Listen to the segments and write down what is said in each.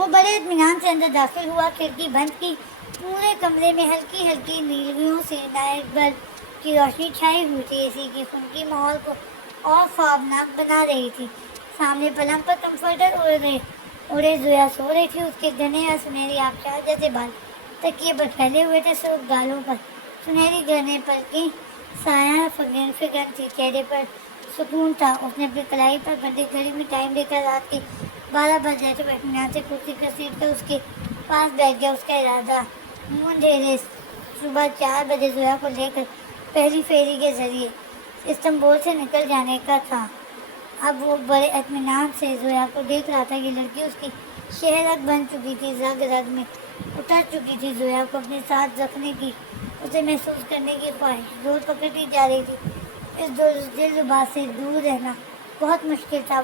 وہ بڑے اطمینان سے اندر داخل ہوا، کھڑکی بند کی۔ پورے کمرے میں ہلکی ہلکی نیلیوں سے نائٹ بلب کی روشنی چھائی ہوئی تھی، اسی کی خنکی ماحول کو اور خوابناک بنا رہی تھی۔ سامنے پلنگ پر کمفرٹر اڑے زویا سو رہی تھی، اس کے گھنے اور سنہری آبشار جیسے بال تکیے پر پھیلے ہوئے تھے، سرخ گالوں پر سنہری گھنے پلکیں سایہ فگن تھی، چہرے پر سکون تھا۔ اس نے اپنی کلائی پر بندھی گھڑی میں ٹائم لے کر رات کے 12 بج رہے تھے، وہ اطمینان سے کرسی گھسیٹ کر اس کے پاس بیٹھ گیا۔ اس کا ارادہ منڈھیرے صبح 4 بجے زویا کو لے کر پہلی فیری کے ذریعے استنبول سے نکل جانے کا تھا۔ اب وہ بڑے اطمینان سے زویا کو دیکھ رہا تھا۔ یہ لڑکی اس کی شہرک بن چکی تھی، رگ رگ میں اتر چکی تھی۔ زویا کو اپنے ساتھ رکھنے کی، اسے محسوس کرنے کی خواہش زور پکڑتی جا رہی تھی۔ اس دلربا سے دور رہنا بہت مشکل تھا،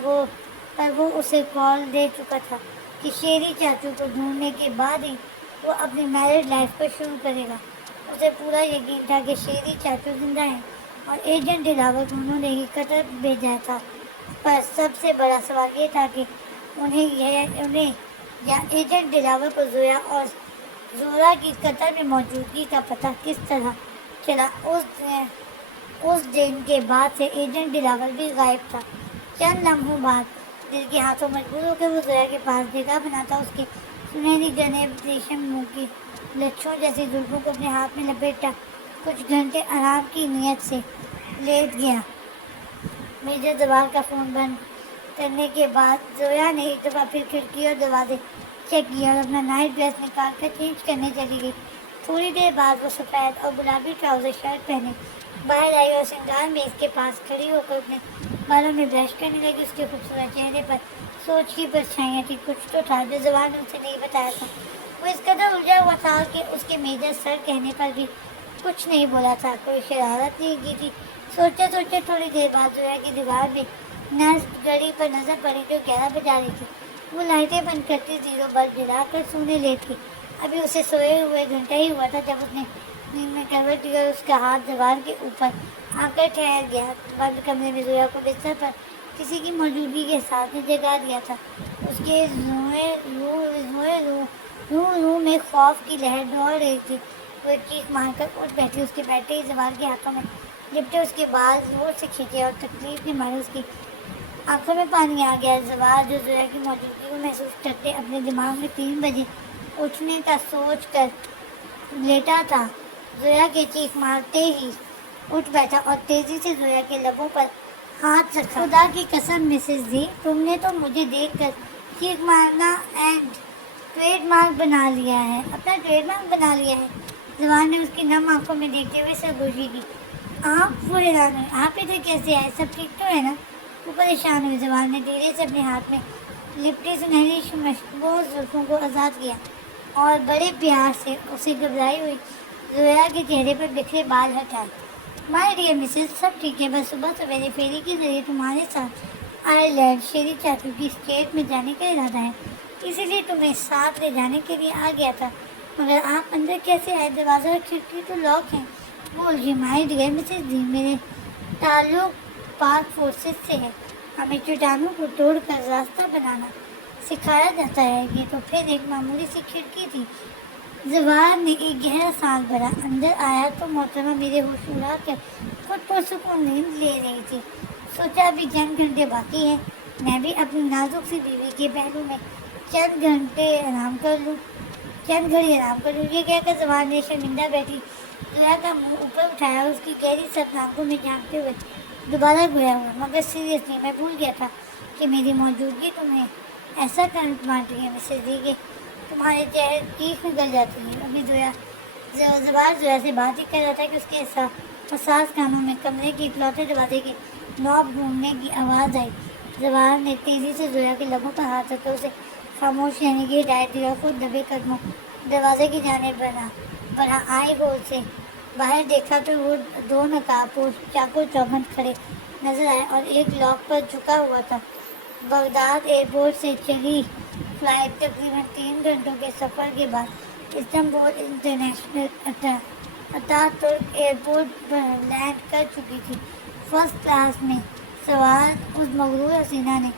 پر وہ اسے کال دے چکا تھا کہ شیری چاچو کو ڈھونڈنے کے بعد ہی وہ اپنی میرڈ لائف کو شروع کرے گا۔ اسے پورا یقین تھا کہ شیری چاچو زندہ ہیں اور ایجنٹ دلاور کو انہوں نے ہی قطر بھیجا تھا، پر سب سے بڑا سوال یہ تھا کہ انہیں یا ایجنٹ دلاور کو زویا اور زورا کی قطر میں موجودگی کا پتہ کس طرح چلا۔ اس دن کے بعد سے ایجنٹ دلاور بھی غائب تھا۔ چند لمحوں بعد دل کے ہاتھوں مجبور ہو کے وہ زویا کے پاس جگہ بناتا، اس کے سنہری گھنے ریشم منہ کی لچھوں جیسی زلفوں کو اپنے ہاتھ میں لپیٹا کچھ گھنٹے آرام کی نیت سے لیٹ گیا۔ میجر زوال کا فون بند کرنے کے بعد زویا نے ایک دفعہ پھر کھڑکی اور دروازے چیک کیا اور اپنا نائٹ ڈریس نکال کر چینج کرنے چلی گئی۔ تھوڑی دیر بعد وہ سفید اور گلابی ٹراؤزر شرٹ پہنے باہر آئی اور سنگار میز کے پاس کھڑی ہو کر اپنے بالوں میں برش کرنے لگی۔ اس کے خوبصورت چہرے پر سوچ کی پرچھائیاں تھیں۔ کچھ تو تھا جو زوال نے اسے نہیں بتایا تھا۔ وہ اس قدر الجھا ہوا تھا کہ اس کے میجر سر کہنے پر بھی کچھ نہیں بولا تھا، کوئی شرارت نہیں کی تھی۔ سوچتے تھوڑی دیر بعد زویا کی دیوار میں نصب گھڑی پر نظر پڑی جو 11 بجا رہی تھی۔ وہ لائٹیں بند کرتی زیرو بلب جلا کر سونے لیٹ گئی۔ ابھی اسے سوئے ہوئے گھنٹہ ہی ہوا تھا جب اس نے نیند میں کروٹ لی اور اس کا ہاتھ دیوار کے اوپر آ کر ٹھہر گیا۔ بند کمرے میں زویا کو بستر پر کسی کی موجودگی کے ساتھ نے جگا دیا تھا۔ اس کے روح میں خوف کی لہر دوڑ رہی تھی۔ وہ چیخ مار کر اٹھ بیٹھی۔ اس کے بیٹھتے ہی زوال کے ہاتھوں میں لپٹے اس کے بال زور سے کھینچے اور تکلیف کے مارے اس کی آنکھوں میں پانی آ گیا۔ زوال جو زویا کی موجودگی کو محسوس کرتے اپنے دماغ میں 3 بجے اٹھنے کا سوچ کر لیٹا تھا، زویا کے چیخ مارتے ہی اٹھ بیٹھا اور تیزی سے زویا کے لبوں پر ہاتھ رکھا۔ خدا کی قسم مسز دی، تم نے تو مجھے دیکھ کر چیخ مارنا ٹریڈ مارک بنا لیا ہے، اپنا ٹریڈ مارک بنا لیا ہے۔ زوال نے اس کی نم آنکھوں میں دیکھتے ہوئے سرگوشی کی۔ وہ حیران ہوئی، آپ ادھر کیسے آئے؟ سب ٹھیک تو ہے نا؟ وہ پریشان ہوئی۔ زوال نے دھیرے سے اپنے ہاتھ میں لپٹی سنہری مشبوع زلفوں کو آزاد کیا اور بڑے پیار سے اسے گھبرائی ہوئی زویا کے چہرے پر بکھرے بال ہٹائے۔ مائی ڈیئر مسز، سب ٹھیک ہے، بس صبح سویرے فیری کے ذریعے تمہارے ساتھ آئرلینڈ شیری چاچو کی اسٹیٹ میں جانے کا ارادہ ہے، اسی لیے تمہیں ساتھ لے جانے کے لیے آ گیا تھا۔ مگر آپ اندر کیسے آئے؟ دروازہ اور کھڑکی تو لاک ہیں۔ بول جی مائی ڈیئر مسز دی، میرے تعلق پاک فورسز سے ہے، ہمیں چٹانوں کو توڑ کر راستہ بنانا سکھایا جاتا ہے۔ یہ تو پھر ایک معمولی سی کھڑکی تھی۔ زوال نے ایک گہرا سانس بھرا۔ اندر آیا تو محترمہ میرے ہوش اڑا کر خود پرسکون نیند لے رہی تھی۔ سوچا ابھی چند گھنٹے باقی ہیں، میں بھی اپنی نازک سی بیوی کے پہلو میں چند گھڑی آرام کر لوں۔ یہ کہہ کر زوال نے شرمندہ بیٹھی زویا کا منہ اوپر اٹھایا اور اس کی گہری سبز آنکھوں میں جھانکتے ہوئے دوبارہ گویا ہوا، مگر سیریسلی میں بھول گیا تھا کہ میری موجودگی تمہیں ایسا کرنٹ مارتی ہے مسز دی کہ تمہارے چہرے چیخ نکل جاتی ہے۔ ابھی زوال زویا سے بات ہی کر رہا تھا کہ اس کے حساس کانوں میں کمرے کے اکلوتے دروازے کے نوب گھومنے کی آواز آئی۔ زوال نے تیزی سے زویا کے لبوں پر ہاتھ رکھ کر اسے خاموش رہنے کی ہدایت دی اور خود دبے قدموں دروازے کی جانب بڑھا۔ آئی ہول سے باہر دیکھا تو وہ 2 نقاب پوش چاقو چوبند کھڑے نظر آئے اور ایک لاک پر جھکا ہوا تھا۔ بغداد ایئرپورٹ سے چلی فلائٹ تقریباً 3 گھنٹوں کے سفر کے بعد استنبول انٹرنیشنل اتاتürk ایئرپورٹ پر لینڈ کر چکی تھی۔ فرسٹ کلاس میں سوار اس مغرور حسینہ نے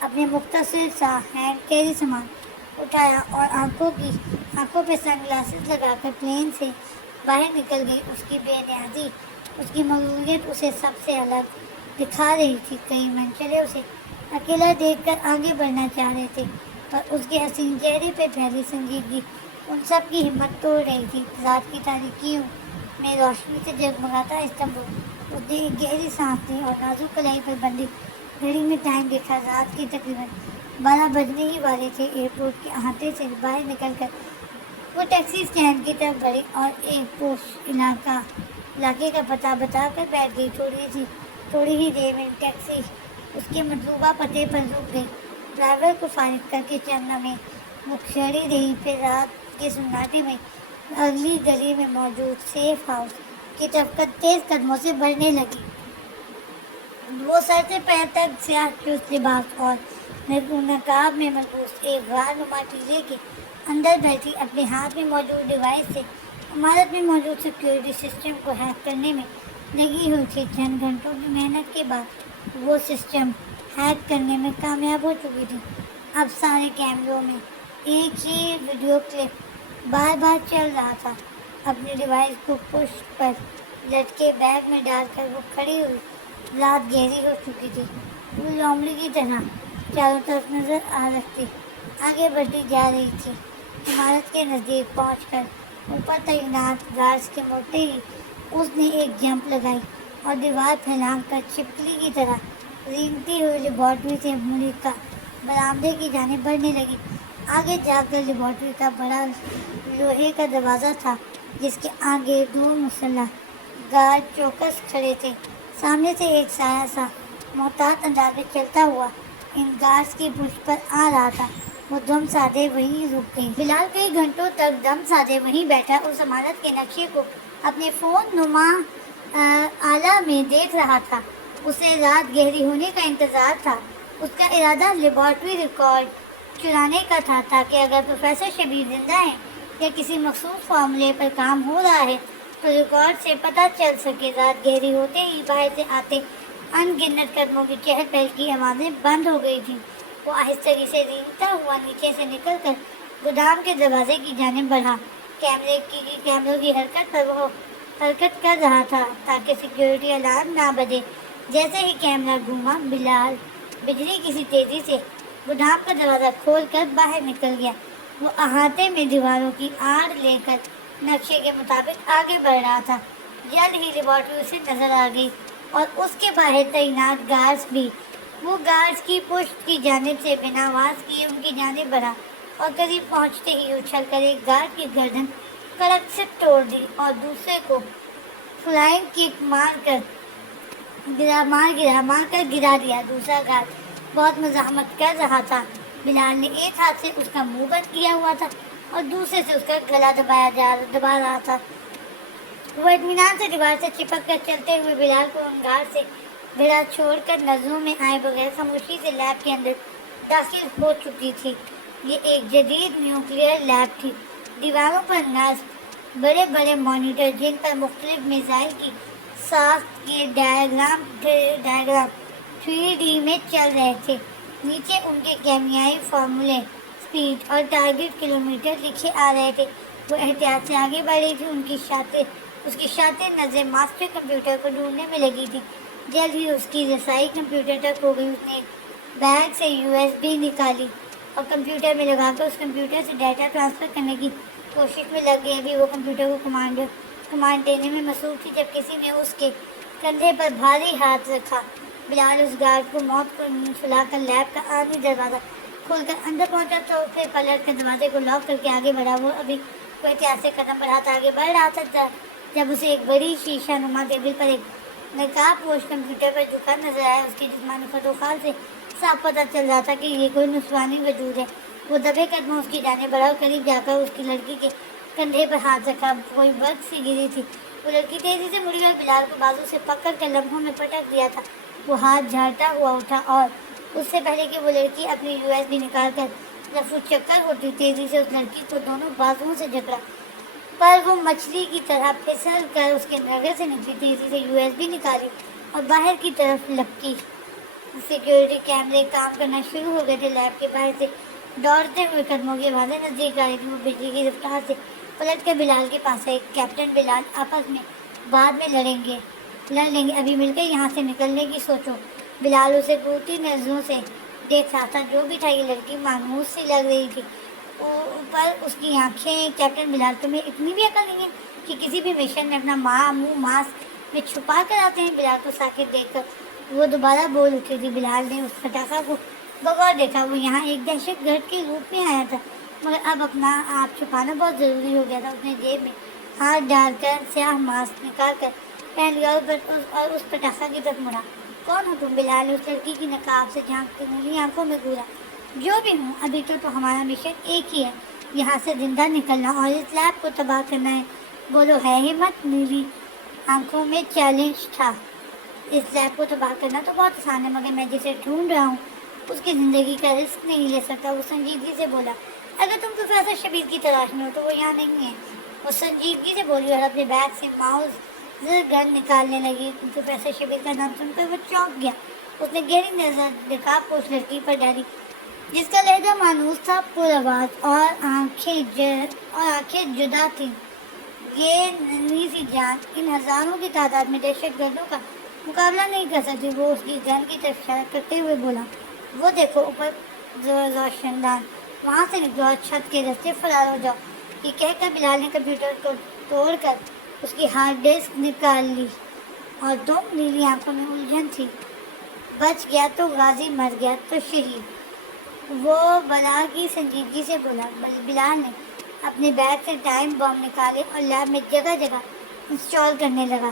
اپنے مختصر سا ہینڈ کیری سامان اٹھایا اور آنکھوں پہ سن گلاسز لگا کر پلین سے باہر نکل گئی۔ اس کی بے نیازی، اس کی مقبولیت اسے سب سے الگ دکھا رہی تھی۔ کئی منچلے اسے اکیلا دیکھ کر آگے بڑھنا چاہ رہے تھے، پر اس کے حسین چہرے پہ پھیلی سنجیدگی ان سب کی ہمت توڑ رہی تھی۔ رات کی تاریکیوں میں روشنی سے جگمگاتا استنبول۔ اس نے ایک گہری سانس لی اور نازک کلائی پر بندھی گھڑی میں ٹائم دیکھا۔ رات کے تقریباً 12 بجنے ہی والے تھے۔ ایئرپورٹ کے احاطے سے باہر نکل کر وہ ٹیکسی اسٹینڈ کی طرف بڑھی اور ایک پوش علاقے کا پتہ بتا کر بیٹھ گئی۔ تھوڑی ہی دیر میں ٹیکسی اس کے مطلوبہ پتے پر رک گئی۔ ڈرائیور کو فارغ کر کے چند لمحے وہ کھڑی رہی، پھر رات کے سناٹے میں اگلی گلی میں موجود سیف ہاؤس کی طرف تیز قدموں سے بڑھنے لگی۔ وہ سر سے پیر تک سیاہ چست لباس اور نقاب میں ملبوس ایک غار نما ٹیلے کے اندر بیٹھی، اپنے ہاتھ میں موجود ڈیوائس سے عمارت میں موجود سیکیورٹی سسٹم کو ہیک کرنے میں لگی ہوئی تھی۔ چند گھنٹوں کی محنت کے بعد وہ سسٹم ہیک کرنے میں کامیاب ہو چکی تھی۔ اب سارے کیمروں میں ایک ہی ویڈیو کلپ بار بار چل رہا تھا۔ اپنے ڈیوائس کو پشت پر لٹکے بیگ میں ڈال کر وہ کھڑی ہوئی۔ رات گہری ہو چکی تھی۔ وہ لومڑی کی طرح چاروں طرف نظر آ رکھتی آگے بڑھتی جا رہی تھی۔ عمارت کے نزدیک پہنچ کر اوپر تعینات گارڈز کے موڑتے ہی اس نے ایک جمپ لگائی اور دیوار پھیلان کر چھپکلی کی طرح رینگتی ہوئی لیبارٹری سے ملکہ برآمدے کی جانب بڑھنے لگی۔ آگے جا کر لیبارٹری کا بڑا لوہے کا دروازہ تھا، جس کے آگے 2 مسلح گارڈ چوکس کھڑے تھے۔ سامنے سے ایک سایہ سا محتاط انداز میں چلتا ہوا ان گارڈز کی پشت پر آ رہا تھا۔ وہ دم سادے وہیں رک گئی۔ بلال کئی گھنٹوں تک دم سادے وہیں بیٹھا اس عمارت کے نقشے کو اپنے فون نما آلہ میں دیکھ رہا تھا۔ اسے رات گہری ہونے کا انتظار تھا۔ اس کا ارادہ لیبارٹری ریکارڈ چرانے کا تھا، تاکہ اگر پروفیسر شبیر زندہ ہیں یا کسی مخصوص فارمولے پر کام ہو رہا ہے تو ریکارڈ سے پتہ چل سکے۔ رات گہری ہوتے ہی باہر سے آتے ان گنت قدموں کی چہل پہل کی آوازیں بند ہو گئی تھیں۔ وہ آہستگی سے رینگتا ہوا نیچے سے نکل کر گودام کے دروازے کی جانب بڑھا۔ کیمروں کی حرکت پر وہ حرکت کر رہا تھا تاکہ سیکیورٹی الارم نہ بجے۔ جیسے ہی کیمرہ گھوما، بلال بجلی کسی تیزی سے گودام کا دروازہ کھول کر باہر نکل گیا۔ وہ احاطے میں دیواروں کی آڑ لے کر نقشے کے مطابق آگے بڑھ رہا تھا۔ جلد ہی لیبارٹری اسے نظر آ گئی اور اس کے باہر تعینات گارڈز بھی۔ وہ گارڈز کی پشت کی جانب سے بنا آواز کیے ان کی جانب بڑھا اور قریب پہنچتے ہی اچھل کر ایک گارڈ کی گردن کڑک سے توڑ دی اور دوسرے کو فلائنگ کک مار کر گرا دیا۔ دوسرا گارڈ بہت مزاحمت کر رہا تھا۔ بلال نے ایک ہاتھ سے اس کا منہ بند کیا ہوا تھا اور دوسرے سے اس کا گلا دبا رہا تھا۔ وہ اطمینان سے دیوار سے چپک کر چلتے ہوئے بلال کو ان گارڈ سے بھیڑا چھوڑ کر نظروں میں آئے بغیر خاموشی سے لیب کے اندر داخل ہو چکی تھی۔ یہ ایک جدید نیوکلیئر لیب تھی۔ دیواروں پر نصب بڑے بڑے مانیٹر، جن پر مختلف میزائل کی ساخت کے ڈائیگرام 3D میں چل رہے تھے۔ نیچے ان کے کیمیائی فارمولے، سپیڈ اور ٹارگٹ کلومیٹر لکھے آ رہے تھے۔ وہ احتیاط سے آگے بڑھ رہی تھی۔ اس کی شاطر نظر ماسٹر کمپیوٹر کو ڈھونڈنے میں لگی تھی۔ جلد ہی اس کی رسائی کمپیوٹر تک ہو گئی۔ اس نے ایک بیگ سے USB نکالی اور کمپیوٹر میں لگا کر اس کمپیوٹر سے ڈیٹا ٹرانسفر کرنے کی کوشش میں لگ گئی۔ ابھی وہ کمپیوٹر کو کمانڈ دینے میں مصروف تھی جب کسی نے اس کے کندھے پر بھاری ہاتھ رکھا۔ بلال اس گارڈ کو موت کو سلا کر لیب کا آخری دروازہ کھول کر اندر پہنچا تو پھر پلٹ کر دروازے کو لاک کر کے آگے بڑھا۔ وہ ابھی کوئی احتیاط سے قدم بڑھاتا آگے بڑھ رہا تھا جب اسے ایک بڑی شیشہ نما ٹیبل پر ایک نقاب پوش کمپیوٹر پر جھکا نظر آیا۔ اس کی جسمانی خط و خال سے صاف پتہ چل رہا تھا کہ یہ کوئی نسوانی وجود ہے۔ وہ دبے قدموں اس کی جانب بڑھا اور قریب جا کر اس کی لڑکی کے کندھے پر ہاتھ رکھا۔ کوئی برق سی گری تھی۔ وہ لڑکی تیزی سے مڑی اور بلال کو بازو سے پکڑ کر لمحوں میں پٹک دیا تھا۔ وہ ہاتھ جھاڑتا ہوا اٹھا اور اس سے پہلے کہ وہ لڑکی اپنی USB نکال کر رفو چکر ہوتی، تیزی سے اس لڑکی کو دونوں بازوؤں سے جکڑا، پر وہ مچھلی کی طرح پھسل کر اس کے نگر سے نکلی۔ تیزی سے USB نکالی اور باہر کی طرف لپکی۔ سیکیورٹی کیمرے کام کرنا شروع ہو گئے تھے۔ لیب کے باہر سے دوڑتے ہوئے قدموں کے والے نزدیک آئے تھے، وہ بجلی کی رفتار سے پلٹ کر بلال کے پاس آئے۔ کیپٹن بلال، آپس میں بعد میں لڑ لیں گے، ابھی مل کے یہاں سے نکلنے کی سوچو۔ بلال اسے پوری نظروں سے دیکھ رہا تھا، جو بھی تھا یہ لڑکی مانوس سی لگ رہی تھی، اوپر اس کی آنکھیں۔ کیپٹن بلال، تمہیں اتنی بھی عقل نہیں ہے کہ کسی بھی مشن میں اپنا منہ ماسک میں چھپا کر آتے ہیں؟ بلال کو ساکت دیکھ کر وہ دوبارہ بول اٹھی تھی۔ بلال نے اس پٹاخہ کو بغور دیکھا، وہ یہاں ایک دہشت گرد کے روپ میں آیا تھا، مگر اب اپنا آپ چھپانا بہت ضروری ہو گیا تھا۔ اس نے جیب میں ہاتھ ڈال کر سیاہ ماسک نکال کر پہن لیا اور اس پٹاخہ کی طرف مڑا۔ کون ہو تم؟ بلال نے اس لڑکی کی نقاب سے جھانکتی نیلی آنکھوں میں گھورا۔ جو بھی ہوں، ابھی تو ہمارا مشن ایک ہی ہے، یہاں سے زندہ نکلنا اور اس لیب کو تباہ کرنا ہے۔ بولو، ہے ہمت؟ نیلی آنکھوں میں چیلنج تھا۔ اس لیب کو تباہ کرنا تو بہت آسان ہے، مگر میں جسے ڈھونڈ رہا ہوں اس کی زندگی کا رسک نہیں لے سکتا۔ وہ سنجیدگی سے بولا۔ اگر تم پروفیسر شبیر کی تلاش میں ہو تو وہ یہاں نہیں ہے۔ وہ سنجیدگی سے بولی اور اپنے بیگ سے ماؤز گن نکالنے لگی۔ پروفیسر شبیر کا نام سن کر وہ چونک گیا۔ اس نے گہری نظر نقاب پوش لڑکی پر ڈالی، جس کا لہجہ مانوس تھا، پر آواز اور آنکھیں جدا تھیں۔ یہ ننھی سی جان ان ہزاروں کی تعداد میں دہشت گردوں کا مقابلہ نہیں کر سکتی۔ وہ اس کی گن کی طرف اشارہ کرتے ہوئے بولا، وہ دیکھو اوپر روشن دان، وہاں سے نکلو اور چھت کے راستے فرار ہو جاؤ۔ یہ کہہ کر بلال نے کمپیوٹر کو توڑ کر اس کی ہارڈ ڈسک نکال لی۔ اور تم؟ نیلی آنکھوں میں الجھن تھی۔ بچ گیا تو غازی، مر گیا تو شہید، وہ بلا کی سنجیدگی سے بولا۔ بلال نے اپنے بیگ سے ٹائم بم نکالے اور لیب میں جگہ جگہ انسٹال کرنے لگا۔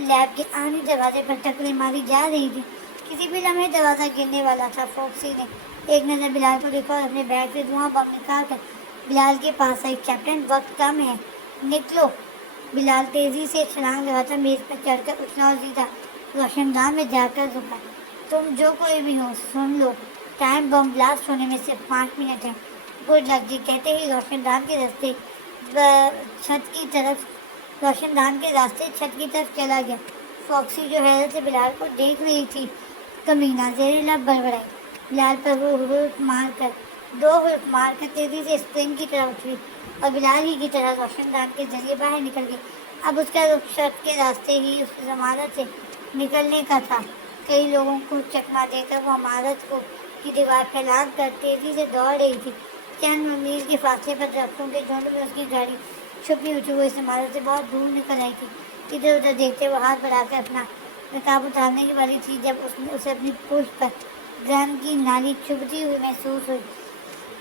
لیب کے آخری دروازے پر ٹکریں ماری جا رہی تھی، کسی بھی لمحے دروازہ گرنے والا تھا۔ فوکسی نے ایک نظر بلال کو دیکھا اور اپنے بیگ سے دھواں بم نکال کر بلال کے پاس آئی۔ کیپٹن، وقت کم ہے، نکلو۔ بلال تیزی سے چھلانگ لگاتا میز پر چڑھ کر اٹھا اور سیدھا روشن دان میں جا کر رکا۔ تم جو کوئی بھی ہو، سن لو، ٹائم بم بلاسٹ ہونے میں صرف 5 منٹ ہیں۔ گڈ لک جی، کہتے ہی روشن دان کے راستے چھت کی طرف چلا گیا۔ فوکسی، جو حیرت سے بلال کو دیکھ رہی تھی، کمینہ زیر لب بڑبڑائی۔ بلال پر وہ دو حروف مار کر تیزی سے اسپرنگ کی طرح اٹھی اور بلال ہی کی طرح روشن دان کے ذریعے باہر نکل گئی۔ اب اس کا رخ چھت کے راستے ہی اس عمارت سے نکلنے کا تھا۔ کئی لوگوں کو چکما دے کر وہ عمارت کی دیوار پھیلا کر تیزی سے دوڑ رہی تھی۔ چند میل کے فاصلے پر درختوں کے جھنڈ میں اس کی گاڑی چھپی ہوئی تھی۔ وہ اس عمارت سے بہت دور نکل آئی تھی۔ ادھر ادھر دیکھتے وہ ہاتھ بڑھا کر اپنا نقاب اتارنے کی والی تھی جب اس نے اسے اپنی پشت پر گن کی نالی چبھتی ہوئی محسوس ہوئی۔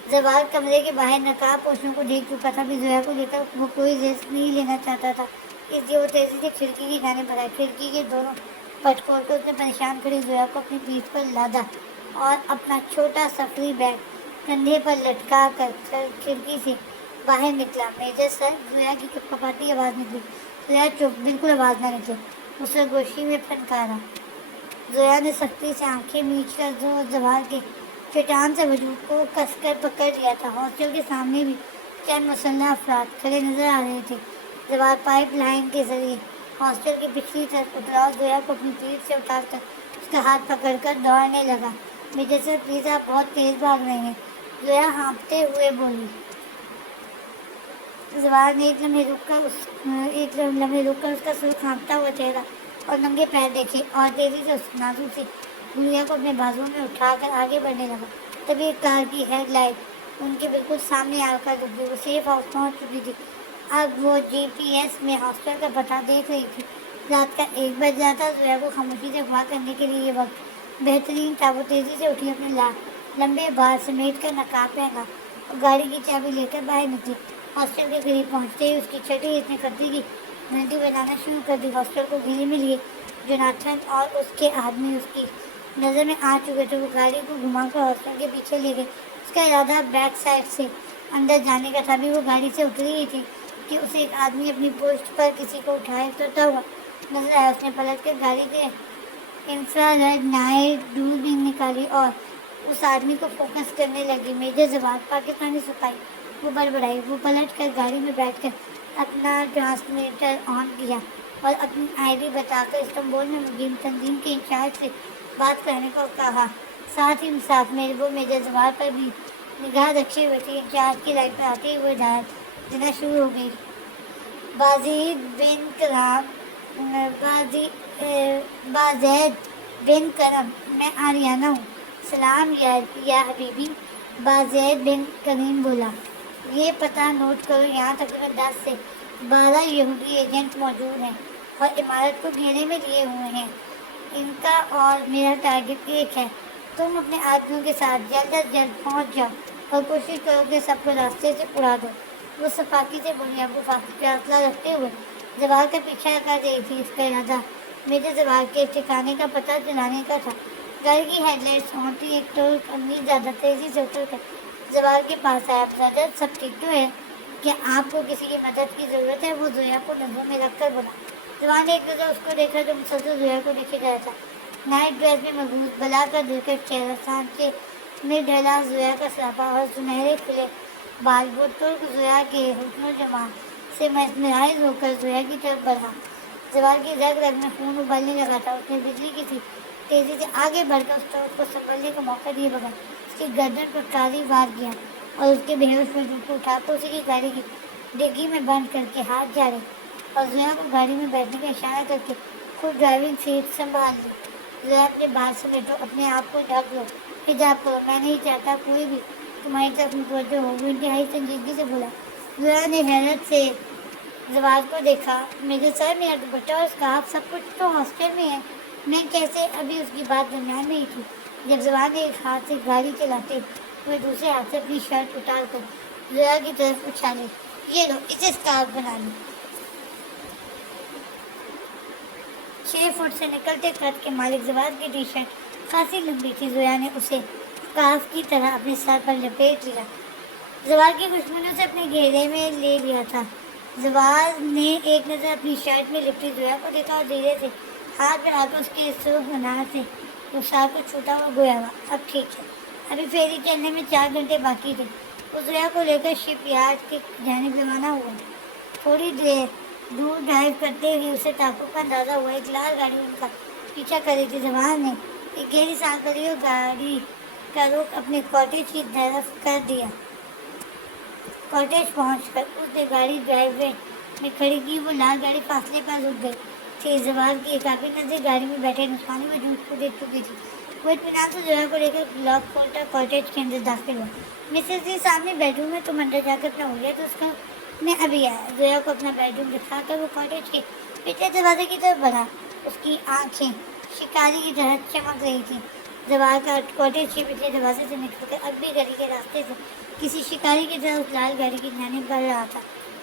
زوال کمرے کے باہر نقاب پوشوں کو دیکھ چکا تھا، بھی زویا کو لے کر وہ کوئی رسک نہیں لینا چاہتا تھا، اس لیے وہ تیزی سے کھڑکی کی جانب بڑھا۔ کھڑکی کے دونوں پٹ کھول کر اس نے پریشان کھڑی زویا کو اپنی پیٹھ پر لادا اور اپنا چھوٹا سفری بیگ کندھے پر لٹکا کر کھڑکی سے باہر نکلا۔ میجر سر، زویا کی کپکپاتی آواز نکلی۔ زویا چپ، بالکل آواز نہ نکلے، وہ سرگوشی میں پھنکارا۔ زویا نے سختی سے آنکھیں میچ کر زوال کے چٹان سے وجود کو کس کر پکڑ لیا تھا۔ ہاسٹل کے سامنے بھی چند مسلح افراد کھڑے نظر آ رہے تھے۔ زوال پائپ لائن کے ذریعے ہاسٹل کی پچھلی طرف اترا اور زویا کو اپنی پیٹھ سے اتار کر اس کا ہاتھ پکڑ کر دوڑنے لگا۔ میجر سر، پلیز، آپ بہت تیز بھاگ رہے ہیں، زویا ہانپتے ہوئے بولی۔ زوال نے ایک لمحے رک کر اس کا سرخ ہانپتا ہوا چہرہ اور ننگے پیر دیکھے اور تیزی سے اس نازک سی گڑیا کو اپنے بازوؤں میں اٹھا کر آگے بڑھنے لگا۔ تبھی ایک کار کی ہیڈ لائٹ ان کے بالکل سامنے آ کر رک گئی۔ وہ سیف ہاؤس پہنچ چکی تھی۔ اب وہ جی پی ایس میں ہاسٹل کا پتہ دیکھ رہی تھی۔ رات کا 1 بج رہا تھا۔ زویا کو خاموشی سے اغوا کرنے کے لیے یہ وقت بہترین تھا۔ وہ تیزی سے اٹھی، اپنے لمبے بال سمیٹ کر نقاب پہنا اور گاڑی کی چابی لے کر باہر نکلی۔ ہاسٹل کے قریب پہنچتے ہی اس کی چھٹی اس نے خطرے کی گھنٹی بجانا شروع کر دی۔ ہاسٹل کو گھیرے میں لیے جوناتھن اور اس کے آدمی اس کی نظر میں آ چکے تھے۔ وہ گاڑی کو گھما کر ہاسٹل کے پیچھے لے گئے۔ اس کا ارادہ بیک سائڈ سے اندر جانے کا تھا۔ بھی وہ گاڑی سے اتری ہی تھی کہ اسے ایک آدمی اپنی پشت پر کسی کو اٹھائے اترتا ہوا نظر آیا۔ اس نے پلٹ کر گاڑی کے انفرا ریڈ نائٹ دوربین نکالی اور اس آدمی کو فوکس کرنے لگی۔ میجر زوال، پاکستانی سپاہی، وہ بڑبڑائی۔ وہ پلٹ کر گاڑی میں بیٹھ کر اپنا ٹرانسمیٹر آن کیا اور اپنی آئی ڈی بتا کر استنبول میں مقیم تنظیم کے انچارج سے بات کرنے کو کہا۔ ساتھ ہی میجر زوال پر بھی نگاہ رکھے ہوئے تھے کہ آج کی لائف میں آتے ہوئے ہدایت دینا شروع ہو گئی۔ بازید بن کرام بازید بن کرم، میں آریانہ ہوں۔ سلام یا حبیبی، بازید بن کریم بولا۔ یہ پتہ نوٹ کرو، یہاں تقریباً 10 سے 12 یہودی ایجنٹ موجود ہیں اور عمارت کو گھیرے میں لیے ہوئے ہیں۔ ان کا اور میرا ٹارگٹ ایک ہے، تم اپنے آدمیوں کے ساتھ جلد از جلد پہنچ جاؤ اور کوشش کرو کہ سب کو راستے سے اڑا دو۔ وہ صفاقی سے بولی۔ ابو فاصلہ رکھتے ہوئے زوال کا پیچھا کر رہی تھی۔ اس کا ارادہ میرے زوال کے ٹھکانے کا پتہ دلانے کا تھا۔ گاڑی کی ہیڈ لائٹس ہوتی ایک ٹرک امیر زیادہ تیزی سے اتر کر زوال کے پاس آیا۔ برادر، سب ٹھیک تو ہے؟ کیا آپ کو کسی کی مدد کی ضرورت ہے؟ وہ زویا کو نظروں میں رکھ کر بولا۔ زوال نے ایک نظر اس کو دیکھا جو مسلسل زویا کو دیکھے جا رہا تھا۔ نائٹ ڈریس میں مضبوط بلا کر دلکش چہرہ، سانچے میں ڈھلا زویا کا سراپا اور سنہرے کھلے بال۔ وہ ترک زویا کے حسن و جمال سے مسمرائز ہو کر زویا کی طرف بڑھا۔ زوال کی رگ رگ میں خون ابلنے لگا تھا۔ اس نے بجلی کی سی تیزی سے آگے بڑھ کر اس طرف کو سنبھلنے کا موقع دیے بغیر اس کی گردن پر کاری وار کیا اور اس کے بے ہوش وجود کو اٹھا کر اسی کی گاڑی کی ڈگی میں بند کر کے ہاتھ جھاڑے اور زویا کو گاڑی میں بیٹھنے کا اشارہ کر کے خود ڈرائیونگ سیٹ سنبھال لی۔ زویا، اپنے بال سمیٹو، اپنے آپ کو ڈھک لو، حجاب کرو، میں نہیں چاہتا کوئی بھی تمہاری طرف متوجہ ہو۔ وہ انتہائی سنجیدگی سے بولا۔ زویا نے حیرت سے زوال کو دیکھا۔ میرے سر، میرا دوپٹہ اور اسکارف، سب کچھ تو ہاسٹل میں ہے، میں کیسے؟ ابھی اس کی بات درمیان میں ہی تھی جب زوال نے ایک ہاتھ سے گاڑی چلاتے ہوئے دوسرے ہاتھ سے اپنی شرٹ اتار کر زویا کی طرف اچھالی۔ یہ لو، اسے اسکارف بنا لو۔ 6 فٹ سے نکلتے قد کے مالک زوال کی ٹی شرٹ خاصی لمبی تھی۔ زویا نے اسے اسکارف کی طرح اپنے سر پر لپیٹ لیا، زوال کی خوشبو سے اپنے گھیرے میں لے لیا تھا۔ زوال نے ایک نظر اپنی شرٹ میں لپٹی زویا کو دیکھا اور دھیرے سے ہاتھ بڑھا کر اس کے سرخ انار سے رخسار کو چھوٹا اور گویا ہوا، اب ٹھیک ہے۔ ابھی فیری چلنے میں 4 گھنٹے باقی تھے۔ وہ زویا کو لے کر شپ یارڈ کی جانب روانہ ہوا۔ تھوڑی دیر دور ڈرائیو کرتے ہوئے اسے تعاقب کا اندازہ ہوا۔ ایک لال گاڑی ان کا پیچھا کر رہی تھی۔ زوال نے ایک گہری سانس بھری اور گاڑی کا رخ اپنے کاٹیج کی طرف کر دیا۔ کاٹیج پہنچ کر اس نے گاڑی ڈرائیو وے میں کھڑی کی۔ وہ لال گاڑی فاصلے پر رک گئی تھی۔ زوال کی ایک نظر گاڑی میں بیٹھے نسوانی وجود کو دیکھ چکی تھی۔ وہ اطمینان سے زویا کو لے کر لاک کھولتا کاٹیج کے اندر داخل ہوا۔ مسز جی، سامنے بیڈ روم ہے، تم اندر جا کر اپنا ہولیا درست کرو، میں ابھی آیا۔ زویا کو اپنا بیڈ روم دکھا کر وہ کاٹیج کے پچھلے دروازے کی طرف بڑھا۔ اس کی آنکھیں شکاری کی طرح چمک رہی تھیں۔ زوال کا کاٹیج کے پچھلے دروازے سے نکل کر اب بھی گلی کے راستے سے کسی شکاری کی طرح اس لال گاڑی کی جانب بڑھ رہا تھا۔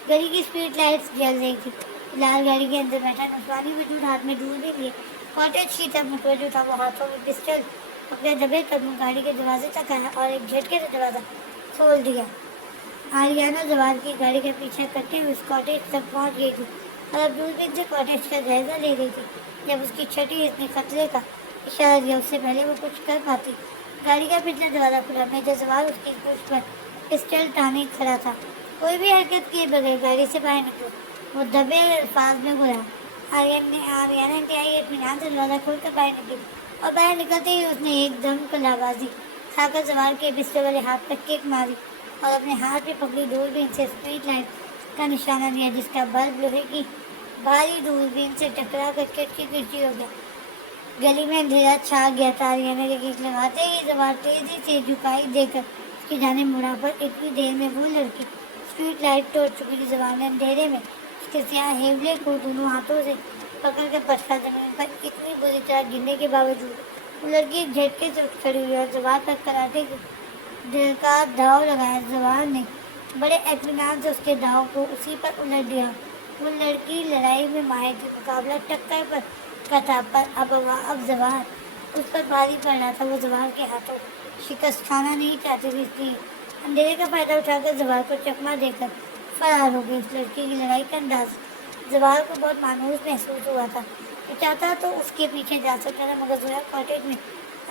گاڑی کی اسٹریٹ لائٹس جل رہی تھی۔ لال گاڑی کے اندر بیٹھا نسوانی وجود ہاتھ میں دوربین لیے کاٹیج کی طرف متوجہ تھا۔ وہ ہاتھوں میں پسٹل پکڑے دبے قدم گاڑی کے دروازے تک آیا اور ایک جھٹکے سے دروازہ کھول دیا۔ آریانہ زوال کی گاڑی کا پیچھا کرتے ہوئے اس کاٹیج تک پہنچ گئی تھی اور اب دوربین سے کاٹیج کا جائزہ لے رہی تھی۔ جب اس کی چھٹی حص نے خطرے کا اشارہ دیا، اس سے پہلے وہ کچھ کر پاتی، گاڑی کا پچھلا دروازہ کھلا۔ میجر زوال اس کی پشت پر پسٹل تانے کھڑا تھا۔ کوئی بھی حرکت کیے بغیر گاڑی سے باہر نکلو، وہ دبے الفاظ میں بولا۔ آریانہ انتہائی اطمینان سے دروازہ کھول کر باہر نکلی اور باہر نکلتے ہی اس نے ایک دم کلا بازی کھا کر زوال کے بستر والے ہاتھ پر کک ماری اور اپنے ہاتھ میں پکڑی دوربین سے اسٹریٹ لائٹ کا نشانہ دیا، جس کا بلب لوہے کی بھاری دوربین سے ٹکرا کر کھڑکی کرچی ہو گیا۔ گلی میں اندھیرا چھا گیا تھا۔ آریانہ کے کک لگاتے ہی زوال تیزی سے جھکائی دے کر اس کی جانب مڑا، پر اتنی دیر میں وہ لڑکی اسٹریٹ لائٹ توڑ چکی تھی۔ زوال نے اندھیرے میں اس کے سیاہ ہیولے کو دونوں ہاتھوں سے پکڑ کر پٹکا۔ زمین پر اتنی بری طرح گرنے کے باوجود وہ لڑکی ایک جھٹکے سے اٹھ کھڑی ہوئی اور زوال پر کراٹے کے دل کا داؤ لگایا۔ زوال نے بڑے اطمینان سے اس کے داؤ کو اسی پر الٹ دیا۔ وہ لڑکی لڑائی میں ماہر تھی، مقابلہ ٹکر پر کا تھا، پر اب زوال اس پر بھاری پڑ رہا تھا۔ وہ زوال کے ہاتھوں شکست کھانا نہیں چاہتی تھی، اس لیے اندھیرے کا فائدہ اٹھا کر زوال کو چکما دے کر فرار ہو گئی۔ اس لڑکی کی لڑائی کا انداز زوال کو بہت مانوس محسوس ہوا تھا۔ وہ چاہتا تو اس کے پیچھے جا سکتا تھا، مگر زویا کاٹیج میں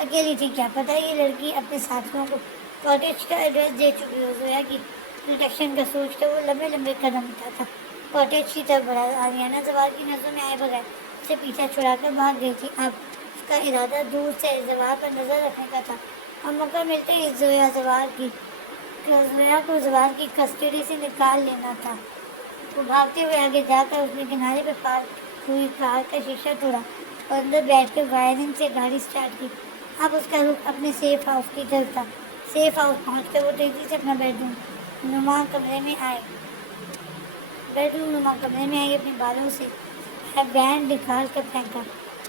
اکیلی تھی۔ کیا پتہ یہ لڑکی اپنے ساتھیوں کو کاٹیج کا ایڈریس دے چکی ہو۔ زویا کی پروٹیکشن کا سوچ کر وہ لمبے لمبے قدم اٹھاتا کاٹیج کی طرف بڑھا۔ آریانہ زوال کی نظروں میں آئے بغیر اسے پیچھا چھڑا کر بھاگ گئی تھی۔ اب اس کا ارادہ دور سے زوال پر نظر رکھنے کا تھا اور موقع ملتے ہی زویا زوال کی زویا کو زوال کی کسٹڈی سے نکال لینا تھا۔ وہ بھاگتے ہوئے آگے جا کر اس نے کنارے پہ پارک ہوئی کار کا شیشہ توڑا اور اندر بیٹھ کر وائرنگ سے گاڑی اسٹارٹ کی۔ اب اس کا رخ اپنے سیف ہاؤس کی طرف تھا۔ سیف ہاؤس پہنچ کر وہ تیزی سے اپنا بیڈ روم نما کمرے میں آئی اپنے بالوں سے بینڈ نکال کر پھینکا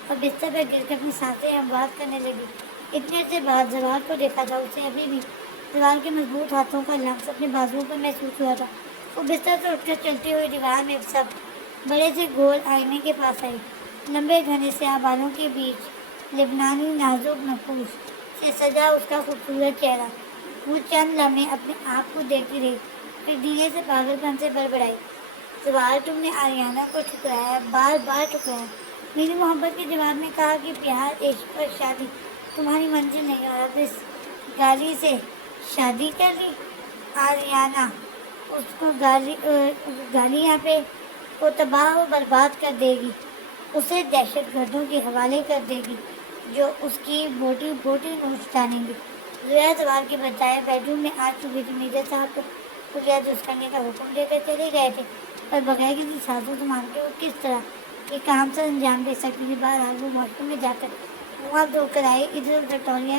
اور بستر پر گر کر اپنی سانسیں ہموار کرنے لگی۔ اتنے سے بعد زوال کو دیکھا تھا، اسے ابھی بھی زوال کے مضبوط ہاتھوں کا لمس اپنے بازوؤں پر محسوس ہوا تھا۔ وہ بستر سے اٹھ کر چلتی ہوئی دیوار میں سب بڑے سے گول آئینے کے پاس آئی۔ لمبے گھنے سیاہ بالوں کے بیچ لبنانی نازک نقوش سے سجا اس کا خوبصورت چہرہ۔ وہ چند لمحے اپنے آپ کو دیکھتی رہی، پھر دھیرے سے پاگل پن سے بڑبڑائی، زوال تم نے آریانہ کو ٹھکرایا، بار بار ٹھکرایا۔ میری محبت کے جواب میں کہا کہ پیار، عشق اور شادی تمہاری منزل نہیں، اور اب اس گالی سے شادی کر لی۔ آریانہ اس کو گالی یہاں پہ کو تباہ و برباد کر دے گی، اسے دہشت گردوں کے حوالے کر دے گی جو اس کی بوٹی بوٹی نوچ ڈالیں گی۔ زویا زوال کے بجائے بیڈ روم میں آ چکی تھی۔ میجر صاحب کو کلیہ درست کرنے کا حکم دے کر چلے گئے تھے، پر بغیر کسی سازو سامان کے وہ کس طرح یہ کام سر انجام دے سکتی تھی۔ بہرحال وہ واش روم میں جا کر منہ ہاتھ دھو کر آئی، ادھر ادھر تولیہ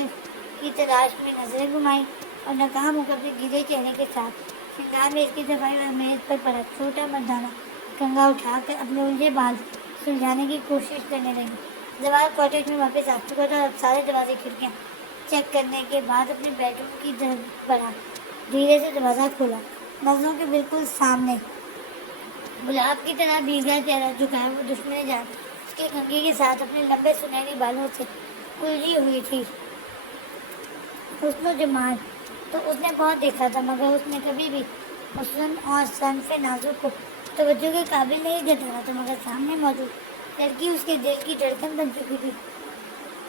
کی تلاش میں نظریں گھمائیں اور ناکام ہو کر اپنے گیلے چہرے کے ساتھ سنگار میز کی صفائی اور میز پر پڑا چھوٹا مردانہ کنگھا اٹھا کر اپنے الجھے بال سلجھانے کی کوشش کرنے لگی۔ زوال کاٹیج میں واپس آ چکا تھا اور سارے دروازے کھڑکیاں چیک کرنے کے بعد اپنے بیڈ روم کی طرف بڑھا۔ دھیرے سے دروازہ کھولا، نظروں کے بالکل سامنے گلاب کی طرح بھیگا چہرہ جھکایا وہ دشمن جان اس کے کنگھی کے ساتھ اپنے لمبے سنہری بالوں سے الجھی ہوئی تھی۔ حسن و جمال تو اس نے بہت دیکھا تھا، مگر اس نے کبھی بھی حسن اور صنف نازک کو توجہ کے قابل نہیں جتانا تھا، مگر سامنے موجود لڑکی اس کے دل کی دھڑکن بن چکی تھی۔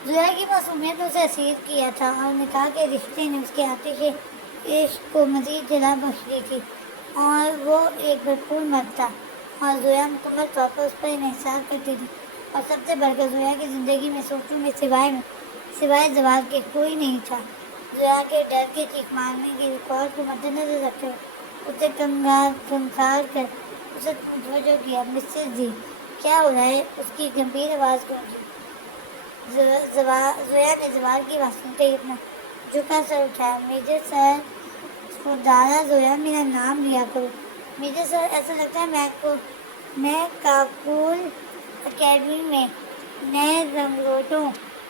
زویا کی معصومیت نے اسے اسیر کیا تھا اور نکاح کے رشتے نے اس کے آتش عشق کو مزید جلا بخش دی تھی، اور وہ ایک بھرپور مرد تھا اور زویا مکمل طور پر اس پر انحصار کرتی تھی۔ اور سب سے بڑھ کر زویا کی زندگی میں سوچوں میں سوائے زوال کے کوئی نہیں تھا۔ زویا کے ڈر کے چیخ مارنے کی ریکارڈ کو مدنظر رکھتے ہوئے اسے کنکھار کر اسے متوجہ کیا۔ مسز جی، کیا ہو رہا ہے؟ اس کی گمبھیر آواز گونجی۔ زویا نے زوال کی آواز سنتے ہی اپنا جھکا سر اٹھایا۔ میجر سر، خدایا زویا میرا نام لیا کرو۔ میجر سر، ایسا لگتا ہے میں کاکول اکیڈمی میں نئے رنگروٹوں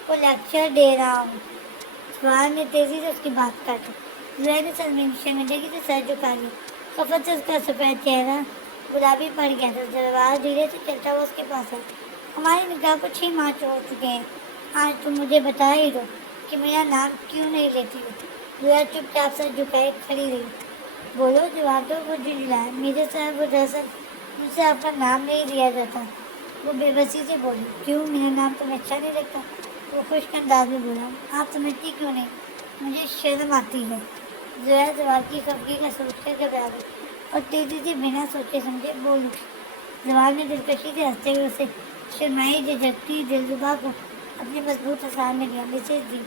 کو لیکچر دے رہا ہوں۔ زوال نے تیزی سے اس کی بات کاٹی۔ زویا نے شرمندگی سے سر جھکا لیا۔ خفت سے اس کا سفید چہرہ گلابی پڑ گیا تھا۔ زوال دھیرے سے چلتا ہوا اس کے پاس آیا۔ ہماری نکاح کو 6 ماہ ہو چکے ہیں، آج تم مجھے بتا ہی دو کہ میرا نام کیوں نہیں لیتی ہو۔ زویا چپ چاپ سر جھکائے کھڑی رہی۔ بولو، جواب دو، وہ جھنجھلایا۔ میجر صاحب، وہ دراصل مجھ سے آپ کا نام نہیں لیا جاتا۔ وہ بے بسی سے بولی۔ کیوں، میرا نام تمہیں اچھا نہیں لگتا؟ وہ خشک انداز میں بولا۔ آپ سمجھتی کیوں نہیں؟ مجھے شرم آتی ہے۔ زویا زوال کی خفگی کا سوچ کر گھبرا گئی اور تیزی سے بنا سوچے سمجھے بول اٹھی۔ زوال نے دلکشی سے ہنستے ہوئے اسے شرمائی جھجکتی دلربا کو اپنے مضبوط اثار میں لیا۔ مسز جی،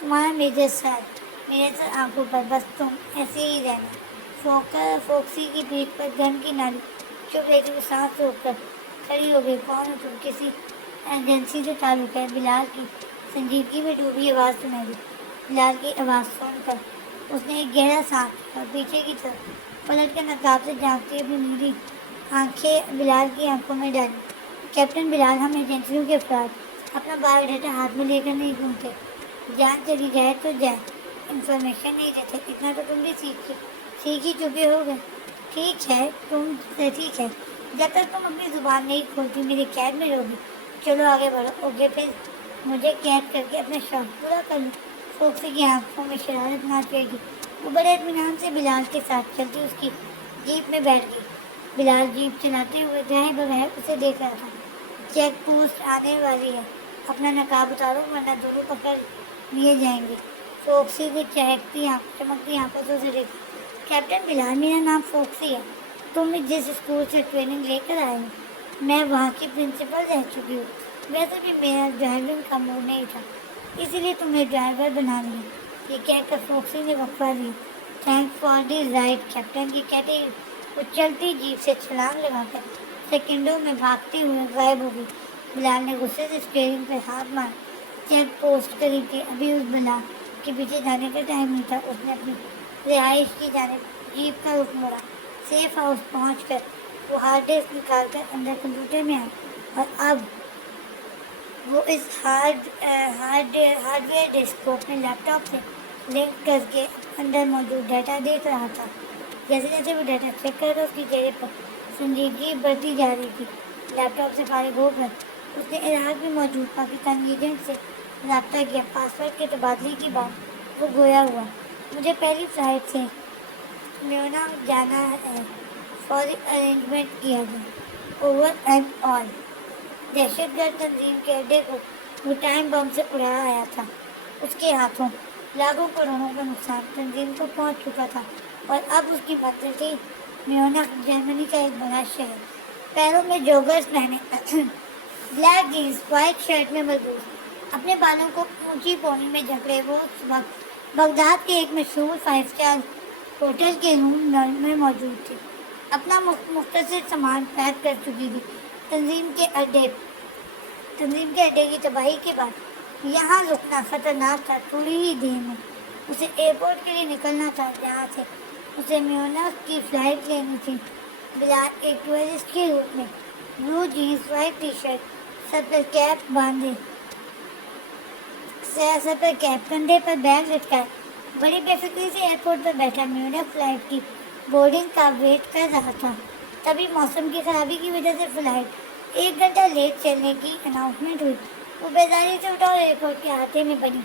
تمہارا میجر صاحب میرے سر آنکھوں پر، بس تم ایسے ہی رہنا۔ فوکسی کی پیٹھ پر گن کی نالی چپ لیتی ہوئی سانس روک کر کھڑی ہو گئی۔ کون ہو تم؟ کسی ایجنسی سے تعلق ہے؟ بلال کی سنجیدگی میں ڈوبی آواز سنائی دی۔ بلال کی آواز سن کر اس نے ایک گہرا سانس لیا اور پیچھے کی طرف پلٹ کر نقاب سے جھانکتی اپنی نیلی آنکھیں بلال کی آنکھوں میں ڈالی۔ کیپٹن بلال، ہم ایجنسیوں کے افراد اپنا بایو ڈاٹا ہاتھ میں لے کر نہیں گھومتے۔ جان چلی جائے تو جائے، انفارمیشن نہیں دیتے۔ اتنا تو تم بھی سیکھ ہی چکے ہو گئے۔ ٹھیک ہے، جب تک تم اپنی زبان نہیں کھولتی میری قید میں رہوگی۔ چلو آگے بڑھو۔ اوکے، پھر مجھے قید کر کے اپنا شوق پورا کر لوں۔ فوکسی کی آنکھوں میں شرارت ناچے گی۔ وہ بڑے اطمینان سے بلال کے ساتھ چلتی اس کی جیپ میں بیٹھ گئی۔ بلال جیپ چلاتے ہوئے دائیں بغیر اسے دیکھ رہا تھا۔ چیک پوسٹ آنے والی ہے، اپنا نقاب اتارو ورنہ دونوں پکڑ لیے جائیں گے۔ فوکسی کو چمکتی آنکھوں سے دیکھا۔ کیپٹن بلال، میرا نام فوکسی ہے۔ تم جس اسکول سے ٹریننگ لے کر آئے ہو میں وہاں کی پرنسپل رہ چکی ہوں۔ ویسے بھی میرا ڈرائیونگ کا موڈ نہیں تھا، اسی لیے تمہیں ڈرائیور بنا لیا۔ یہ کہہ کر فوکسی نے وقفہ دیا۔ Thank for the right captain کی کہتے ہی وہ چلتی جیپ سے چھلانگ لگا کر سیکنڈوں میں بھاگتے ہوئے غائب ہو گئی۔ بلال نے غصے سے اسٹیئرنگ پہ ہاتھ مار چیک پوسٹ کری کہ ابھی اس بلا کے پیچھے جانے کا ٹائم نہیں تھا۔ اس نے اپنی رہائش کی جانب جیپ کا رخ موڑا۔ سیف ہاؤس پہنچ کر وہ ہارڈ ڈسک نکال کر اندر کمپیوٹر میں آئی اور اب وہ اس ہارڈ ویئر ڈسک کو اپنے لیپ ٹاپ سے لنک کر کے اندر موجود ڈیٹا دیکھ رہا تھا۔ جیسے جیسے وہ ڈیٹا چیک کر رہا اس کی چہرے پر سنجیدگی بڑھتی جا رہی تھی۔ لیپ ٹاپ سے فارغ ہو کر اس نے عراق میں موجود پاکستانی ایجنٹ سے رابطہ کیا۔ پاسورڈ کے تبادلے کی بات وہ گویا ہوا۔ مجھے پہلی فلائٹ سے میونا جانا ہے، فوری ارینجمنٹ کیا گیا۔ اوور اینڈ آل دہشت گرد تنظیم کے اڈے کو وہ ٹائم بم سے اڑایا آیا تھا۔ اس کے ہاتھوں لاکھوں کروڑوں کا نقصان تنظیم کو پہنچ چکا تھا اور اب اس کی منزل تھی میونخ، جرمنی کا ایک بڑا شہر۔ پیروں میں جوگرز پہنے، بلیک جینز، وائٹ شرٹ میں ملبوس، اپنے بالوں کو اونچی پونی میں جکڑے وہ اس وقت بغداد کے ایک مشہور 5 اسٹار ہوٹل کے روم میں موجود تھی۔ اپنا مختصر سامان پیک کر چکی تھی۔ تنظیم کے اڈے کی تباہی کے بعد یہاں رکنا خطرناک تھا۔ تھوڑی ہی دیر میں اسے ایئرپورٹ کے لیے نکلنا تھا جہاں سے اسے میونخ کی فلائٹ لینی تھی۔ بلال ایک ٹورسٹ کے روپ میں بلو جینز، وائٹ ٹی شرٹ، سر پر کیپ باندھے، سر پر کیپ، کندھے پر بیگ لٹکائے بڑی بے فکری سے ایئرپورٹ پر بیٹھا میونخ فلائٹ کی بورڈنگ کا ویٹ کر رہا تھا۔ تبھی موسم کی خرابی کی وجہ سے فلائٹ 1 گھنٹہ لیٹ چلنے کی اناؤنسمنٹ ہوئی۔ وہ بیداری سے اٹھا اور ایئرپورٹ کے احاطے میں بنی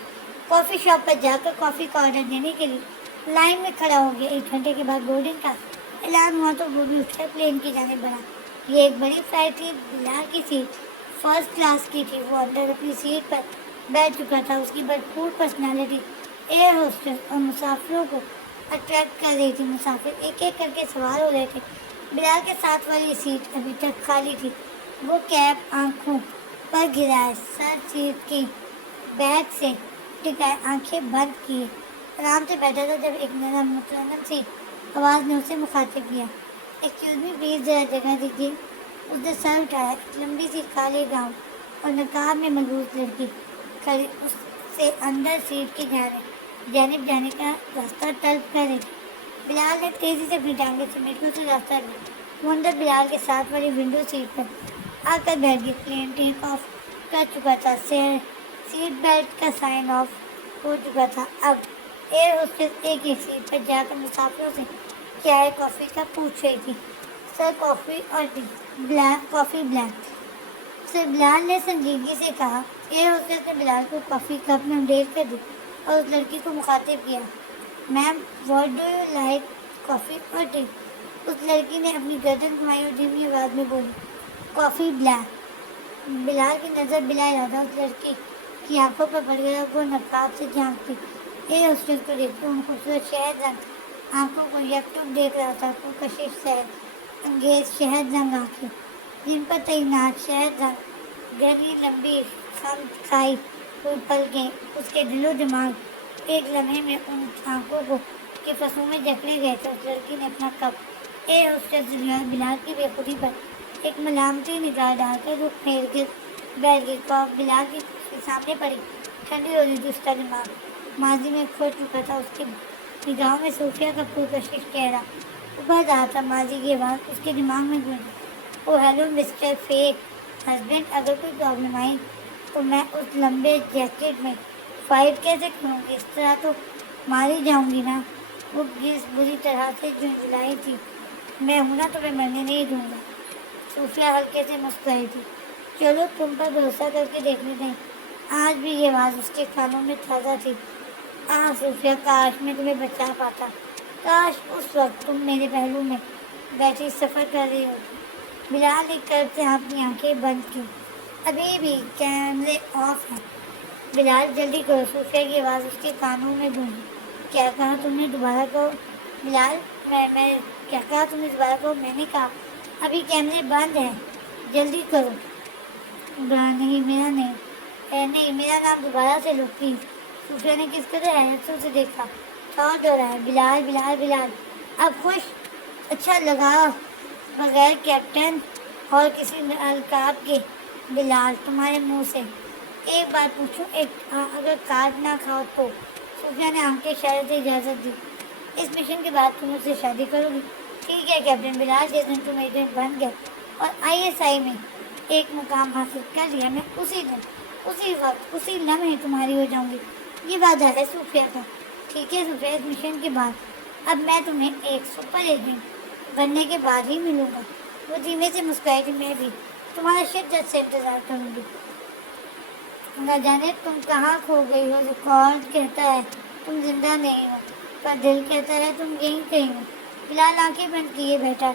کافی شاپ پر جا کر کافی کا آرڈر دینے کے لیے لائن میں کھڑا ہو گیا۔ 1 گھنٹے کے بعد بورڈنگ کا اعلان ہوا تو وہ بھی اٹھ کر پلین کی جانب بڑھا۔ یہ ایک بڑی فلائٹ تھی۔ بلال کی سیٹ فرسٹ کلاس کی تھی۔ وہ اندر اپنی سیٹ پر بیٹھ چکا تھا۔ اس کی بھرپور پرسنالٹی ایئر ہوسٹس اور مسافروں کو اٹریکٹ کر رہی تھی۔ مسافر ایک ایک کر کے سوار ہو رہے تھے۔ بلال کے ساتھ والی سیٹ ابھی تک خالی تھی۔ وہ کیپ آنکھوں پر گرائے، سر سیٹ کی بیک سے ٹکائے، آنکھیں بند کیے آرام سے بیٹھا تھا جب ایک نرم مترنم سی آواز نے اسے مخاطب کیا۔ ایکسکیوز می پلیز، ذرا جگہ دیجیے۔ اس نے سر اٹھایا۔ ایک لمبی سی کالے گاؤن اور نقاب میں ملبوس لڑکی کھڑی اس سے اندر سیٹ کی جانب جانے کا راستہ طلب کر رہی تھی۔ بلال نے تیزی سے اپنی ٹانگیں سمیٹ کر اسے راستہ دیا۔ وہ اندر بلال کے ساتھ والی ونڈو سیٹ پر آ کر بیٹھ گئی۔ پلین ٹیک آف کر چکا تھا۔ سیٹ بیلٹ کا سائن آف ہو چکا تھا۔ اب ایئر ہوسٹس ایک ایک سیٹ پر جا کر مسافروں سے چائے کافی کا پوچھ رہی تھی۔ سر کافی اور ٹی، کافی بلیک، سر بلال نے سنجیدگی سے کہا۔ ایئر ہوسٹس نے بلال کو کافی کپ میں انڈیل کر دی اور اس لڑکی کو مخاطب کیا، میم واٹ ڈو یو لائک، کافی اور ٹی؟ اس لڑکی نے اپنی گردن گھمائی اور دھیمی آواز میں بولی، کافی بلیک۔ بلال کی نظر بلا ارادہ اس لڑکی کی آنکھوں پر پڑ گیا۔ وہ نقاب سے جھانکتی ایئر ہوسٹس کو دیکھتی ان خوبصورت شہد رنگ آنکھوں کو یکٹک دیکھ رہا تھا۔ پرکشش شہد انگیز شہد رنگ آنکھیں جن پر تعینات شہد رنگ گہری لمبی خم کھائی ہوئی پلکیں۔ اس کے دل و دماغ ایک لمحے میں ان آنکھوں کو کے فصوں میں جکڑے گئے تھے۔ اس لڑکی نے اپنا کپ ایئر ہوسٹس سے لیا۔ بلال کی بے خودی پر ایک ملامتی نگاہ ڈال کر وہ پھیر کر بیٹھ گئی۔ بلال کی سامنے پڑی ٹھنڈی ہو رہی تھی۔ اس کا دماغ ماضی میں کھو چکا تھا۔ اس کی نگاہوں میں صوفیہ کا پرکشش چہرہ ابھر رہا تھا۔ ماضی کی آواز اس کے دماغ میں گونجی، او ہیلو مسٹر فیک ہسبینڈ، اگر کوئی پرابلم آئی تو میں اس لمبے جیکٹ میں فائٹ کیسے کروں گی؟ اس طرح تو مار ہی جاؤں گی نا۔ وہ بری طرح سے جھنجھلائی تھی، میں ہوں نا، تمہیں مرنے نہیں دوں گا۔ صوفیہ ہلکے سے مسکرائی تھی، چلو تم پر بھروسہ کر کے دیکھ لیتے ہیں۔ آج بھی یہ آواز اس کے کانوں میں تازہ تھی، صوفیہ کاش میں تمہیں بچا پاتا، کاش اس وقت تم میرے پہلو میں بیٹھی سفر کر رہی ہوتی۔ بلال ایک طرف سے اپنی آنکھیں بند کی، ابھی بھی کیمرے آف ہیں۔ بلال جلدی کرو، صوفیہ کی آواز اس کے کانوں میں گونجی۔ کیا کہا تم نے؟ دوبارہ کہو۔ بلال، میں کیا کہا تم نے؟ دوبارہ کہو۔ میں نے کہا ابھی کیمرے بند ہیں، جلدی کرو۔ نہیں میرا نہیں، نہیں میرا نام دوبارہ سے لو پلیز۔ صوفیہ نے کس قدر حیرت سے اسے دیکھا۔ اور دوہرایا بلال بلال بلال. اب خوش؟ اچھا لگا بغیر کیپٹن اور کسی القاب کے. بلال تمہارے منہ سے ایک بات پوچھوں، اگر کارڈ نہ کھاؤ تو؟ صوفیہ نے آنکھیں اشارے سے اجازت دی. اس مشن کے بعد تم مجھ سے شادی کرو گی؟ ٹھیک ہے کیپٹن بلال، جس دن تم ایجنٹ بن گئے اور ISI میں ایک مقام حاصل کر لیا، میں اسی دن، اسی وقت، اسی لمحے تمہاری ہو جاؤں گی. یہ وعدہ ہے صوفیہ کا. ٹھیک ہے صوفیہ، اس مشن کے بعد اب میں تمہیں ایک سپر ایجنٹ بننے کے بعد ہی ملوں گا. وہ دھیمے سے مسکرائی تھی. میں بھی تمہارا شدت سے انتظار کروں گی. نہ جانے تم کہاں کھو گئی ہو. ریکارڈ کہتا ہے تم زندہ نہیں ہو، پر دل کہتا ہے تم یہیں کہیں ہو. بلال آنکھیں بند کیے بیٹھا،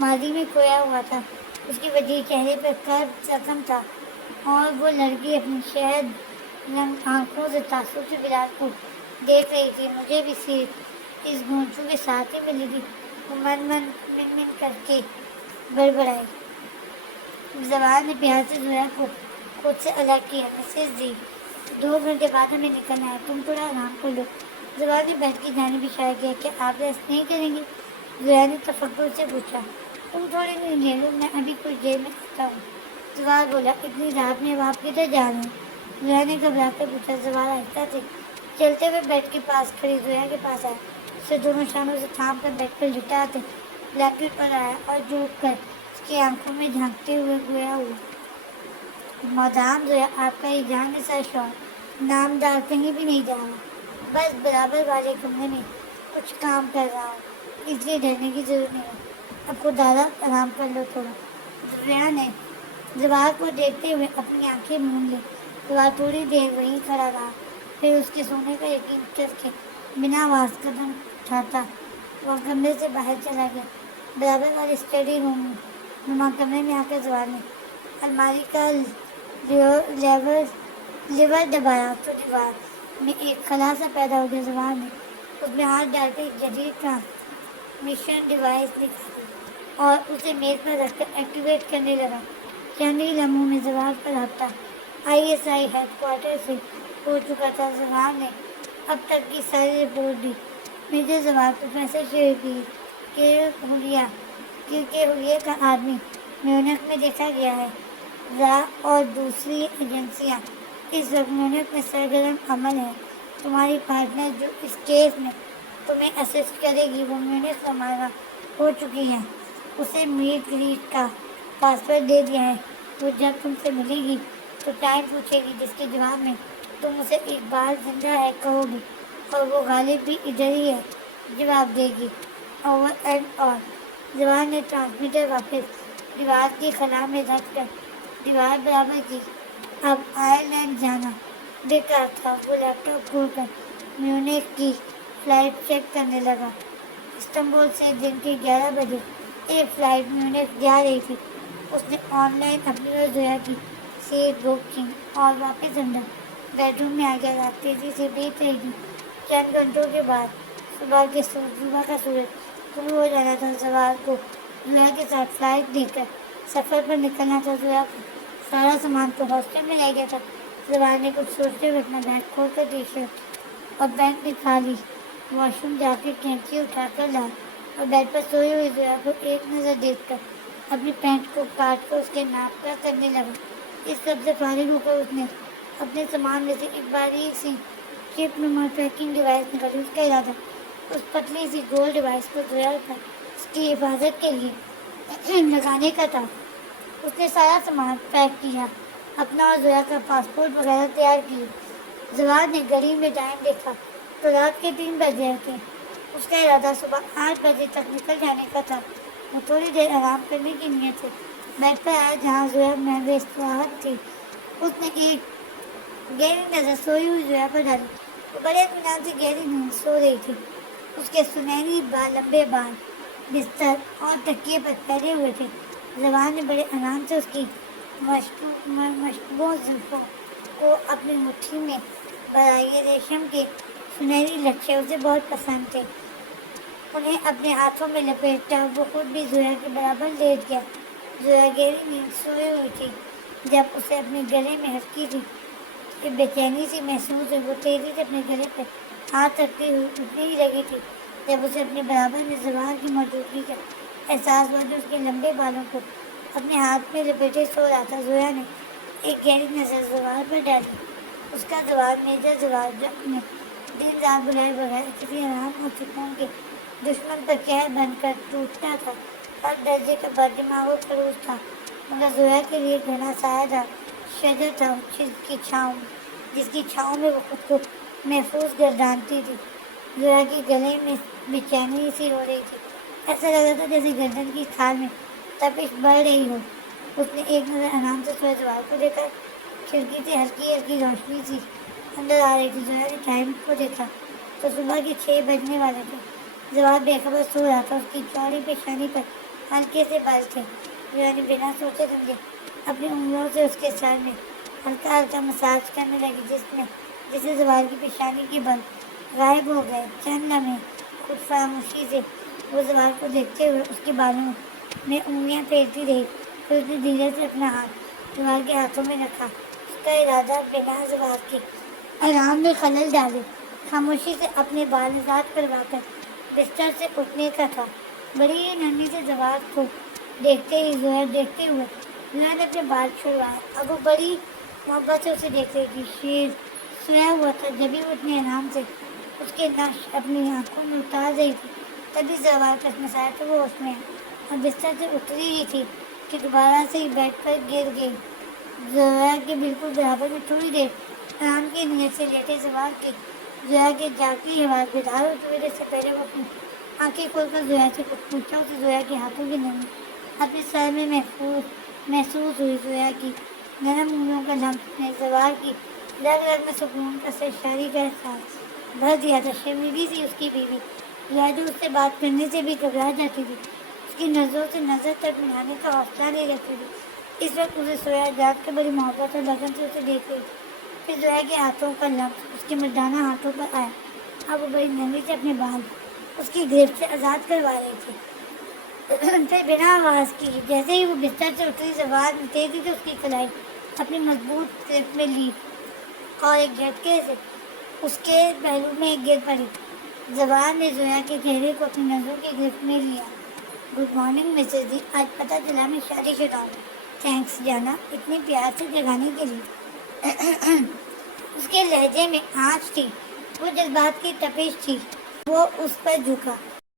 ماضی میں کھویا ہوا تھا. اس کی وجہ چہرے پر قرب زخم تھا اور وہ لڑکی اپنی شہد رنگ آنکھوں سے تعصب سے بلال کو دیکھ رہی تھی. مجھے بھی صرف اس گونچوں کے ساتھ ہی ملے گی، وہ من کر کے بڑبڑائی. زبان نے پیار سے زویا کو خود سے الگ کیا. مسز جی 2 گھنٹے بعد ہمیں نکلنا ہے، تم تھوڑا آرام کر لو. زبان نے بیڈ کی جانب اشارہ کیا. کہ آپ ریسٹ نہیں کریں گی؟ زویا نے تفکر سے پوچھا. تم تھوڑی دیر لے لو، میں ابھی کچھ دیر میں آتا ہوں. زوال بولا. اتنی رات میں اب آپ کدھر جا رہے ہیں؟ زویا نے گھبرا کر پوچھا. زوال آہستہ سے چلتے ہوئے بیڈ کے پاس کھڑی زویا کے پاس آیا. اسے دونوں شانوں سے تھام کر بیڈ پر لٹا دے بلینکٹ پر آیا اور جھک کر اس کی آنکھوں میں جھانکتے ہوئے گویا ہوا. مادام زویا، آپ کا یہ جان نثار شوہر نامدار کہیں بھی نہیں جا رہا، بس برابر والے کمرے میں کچھ کام کر رہا ہوں، اس لیے ڈرنے کی ضرورت نہیں ہے. اب خدا آرام کر لو تھوڑا. زویا نے زوال کو دیکھتے ہوئے اپنی آنکھیں موند لی. زوال تھوڑی دیر وہیں کھڑا رہا، پھر اس کے سونے کا یقین کر کے بنا آواز قدم اٹھاتا وہ کمرے سے باہر چلا گیا. برابر والے اسٹڈی روم نما کمرے میں آ کر زوال نے الماری کا لیور دبایا تو دیوار میں ایک خلا سا پیدا ہو گیا. زوال نے اس میں ہاتھ ڈال کر ایک جدید ٹرانسمیشن ڈیوائس نکالی اور اسے میز پر رکھ کر ایکٹیویٹ کرنے لگا. چند ہی لمحوں میں زوال کا رابطہ ISI ہیڈ کوارٹر سے ہو چکا تھا. زوال نے اب تک کی ساری رپورٹ دی. میجر زوال، پروفیسر شیرگیر کے حلیے کا آدمی میونخ میں دیکھا گیا ہے. را اور دوسری ایجنسیاں اس وقت میونخ میں سرگرم عمل ہیں. تمہاری پارٹنر جو اس کیس میں تمہیں اسسٹ کرے گی وہ میونخ روانہ ہو چکی ہے. اسے میٹ گریٹ کا پاسورڈ دے دیا ہے. وہ جب تم سے ملے گی تو ٹائم پوچھے گی، جس کے جواب میں تم اسے اقبال زندہ ہے کہو گی اور وہ غالب بھی ادھر ہی ہے جواب دے گی. Over and on. زوال نے ٹرانسمیٹر واپس دیوار کی خلا میں رکھ کر دیوار برابر کی. اب آئرلینڈ جانا بیکار تھا. وہ لیپ ٹاپ کھول کر میونخ کی فلائٹ چیک کرنے لگا. استنبول سے دن کے 11 بجے ایک فلائٹ میونخ جا رہی تھی. اس نے آن لائن اپنی اور زویا کی سیٹ بک کی اور واپس اندر بیڈ روم میں آ گیا. رات تیزی سے بیت رہی تھی. چند گھنٹوں کے بعد صبح کا سورج طلوع ہو جانا تھا. زوال کو زویا کے ساتھ فلائٹ دے کر سفر پر نکلنا تھا. زویا کو سارا سامان تو ہاسٹل میں لے گیا تھا. زوال نے کچھ سوچتے ہوئے اپنا بیگ کھول کر ٹی شرٹ اور بینک نکالی. واش روم جا کے کینچی اٹھا کر لایا اور بیڈ پر سوئی ہوئی زویا کو ایک نظر دیکھ کر اپنی پینٹ کو کاٹ کر اس کے ناپ کا کرنے لگا. اس سب سے فارغ ہو کر اس نے اپنے سامان میں سے ایک باریک سی چپ نما ٹریکنگ ڈیوائس نکالی. اس کا ارادہ اس پتلی سی گول ڈیوائس کو زویا پر اس کی حفاظت کے لیے لگانے کا تھا. اس نے سارا سامان پیک کیا، اپنا اور زویا کا پاسپورٹ وغیرہ تیار کیے. زوال نے گھڑی میں ٹائم دیکھا تو رات کے 3 بج گئے تھے. اس کا ارادہ صبح 8 بجے تک نکل جانے کا تھا. وہ تھوڑی دیر آرام کرنے کی نیت سے بیڈ پر آیا جہاں زویا محض استراحت تھی. اس نے ایک گہری نظر سوئی ہوئی زویا پر ڈالی. وہ بڑے اطمینان سے گہری نیند سو رہی تھی. اس کے سنہری لمبے بال بستر اور تکیے پر پھیلے ہوئے تھے. زوال نے بڑے آرام سے اس کی مشبوع زلفوں کو اپنی مٹھی میں بھرا. یہ ریشم کے سنہری لچھے اسے بہت پسند تھے. انہیں اپنے ہاتھوں میں لپیٹا وہ خود بھی زویا کے برابر لیٹ گیا. زویا گہری نیند سوئی ہوئی تھی. جب اسے اپنے گلے میں ہلکی سی بے چینی سی محسوس ہوئی وہ تیزی سے اپنے گلے پر ہاتھ رکھتی ہوئی اٹھنے ہی لگی تھی جب اسے اپنے برابر میں زوال کی موجودگی کا احساس ہوا جو اس کے لمبے بالوں کو اپنے ہاتھ میں لپیٹے سو رہا تھا۔ زویا نے ایک گہری نظر زوال پر ڈالی۔ اس کا زوال میجر زوال جو اپنے دن رات بلائے بغیر کسی آرام اور سکون کے دشمن پر قہر بن کر ٹوٹتا تھا، ہر درجے کا بددماغ و خلوص تھا، مگر زویا کے لیے گھنا سایہ دار شجر تھا جس کی چھاؤں میں وہ خود کو محفوظ گردانتی تھی۔ زویا کے گلے میں بے چینی سی ہو رہی تھی، ایسا لگ رہا تھا جیسے گردن کی کھال میں تپش بڑھ رہی ہو۔ اس نے ایک نظر آرام سے سوئے زوال کو دیکھا، کھڑکی سے ہلکی ہلکی روشنی سی اندر آ رہی تھی۔ زویا نے ٹائم کو دیکھا تو صبح کے 6 بجنے والے تھے۔ زوال بے خبر سو رہا تھا، اس کی چوڑی پیشانی پر ہلکے سے بال تھے۔ زویا نے بنا سوچے سمجھے اپنی انگلیوں سے اس کے سر میں ہلکا ہلکا مساج کرنے لگی، جس سے زوال کی پیشانی کے بل غائب ہو گئے۔ چند لمحے خود فراموشی سے وہ زوال کو دیکھتے ہوئے اس کے بالوں میں انگلیاں پھیرتی رہی، پھر اس نے دھیرے سے اپنا ہاتھ زوال کے ہاتھوں میں رکھا۔ اس کا ارادہ بنا زوال کے آرام میں خلل ڈالے خاموشی سے اپنے بال آزاد کروا کر بستر سے اٹھنے کا تھا۔ بڑی ہی نرمی سے زوال کو دیکھتے ہوئے زویا نے اپنے بال چھڑوائے۔ اب وہ بڑی محبت سے اسے دیکھ رہی تھی۔ شیر سویا ہوا تھا، جبھی وہ اتنے آرام سے اس کے نقش اپنی آنکھوں میں اتار رہی تھی تبھی زوال ٹسمسایا تو وہ ہوش میں اور بستر سے اتری ہی تھی کہ دوبارہ سے بیڈ پر گر گئی۔ زویا کے بالکل برابر میں تھوڑی دیر آرام کی نیت سے لیٹے زوال کی زویا کے جاگتی آواز بیدار ہونے سے پہلے وہ اپنی آنکھیں کھول کر زویا سے کچھ پوچھا۔ اسے زویا کے ہاتھوں کی نرمی اپنے سر میں محسوس ہوئی۔ زویا کی نرم انگلیوں کا لمس نے زوال کی رگ رگ میں سکون کا سرشاری کا احساس بھر دیا تھا۔ شرمیلی سی اس کی بیوی زویا جو اس سے بات کرنے سے بھی گھبرا جاتی تھی، اس کی نظروں سے نظر تک ملانے کا حوصلہ نہیں رکھتی تھی، اس وقت اسے سویا جاگ کے بڑی محبت اور لگن سے اسے دیکھ رہی تھی۔ پھر زویا کے ہاتھوں کا لمس اس کے مردانہ ہاتھوں پر آیا۔ اب وہ بڑی نرمی سے اپنے بال اس کی گرفت سے آزاد کروا رہی تھی۔ پھر بنا آواز کی جیسے ہی وہ بستر سے اتری زوال نے تیزی سے اس کی کلائی اپنی مضبوط گرفت میں لی اور ایک جھٹکے سے اس کے پہلو میں گر پڑی۔ زوال نے زویا کے چہرے کو اپنی نظروں کی گرفت میں لیا۔ گڈ مارننگ مسز دی، آج پتہ چلا میں شادی شدہ ہوں۔ تھینکس جانا، اتنی پیار سے جگانے کے لیے۔ اس کے لہجے میں آنچ تھی، وہ جذبات کی تپش تھی۔ وہ اس پر جھکا۔